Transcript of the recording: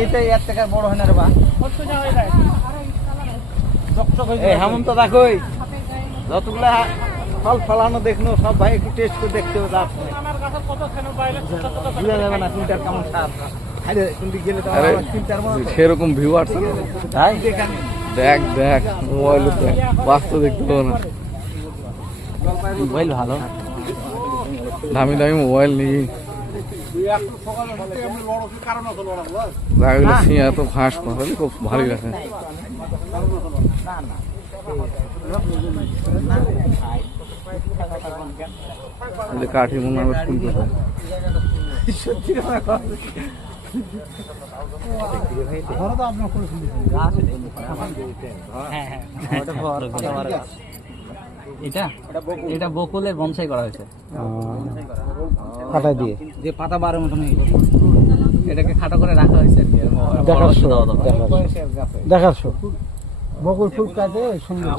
এটাই এর থেকে বড় হয় না রে বা হেমন্ত দেখোই যতগুলা ফল ফলানো দেখনো সব ভাই একটু টেস্ট করে দেখতে হবে বুঝা যাবে না কোনটার কেমন স্বাদ সেরকম ভিউ আসছে তাই দেখ দেখ মোবাইল দেখ বাস্তব দেখতে পাবো না মোবাইল ভালো দামি দামি মোবাইল নিয়ে সিঁয়া তো ফাঁস পাশালি খুব ভালোই লাগে কাঠি মনে হয় স্কুল কোথায় এটা বকুলের বনসাই করা হয়েছে কাটা দিয়ে যে পাতা বারের মতন এটাকে খাটো করে রাখা হয়েছে দেখার বকুল ফুল কাটে সুন্দর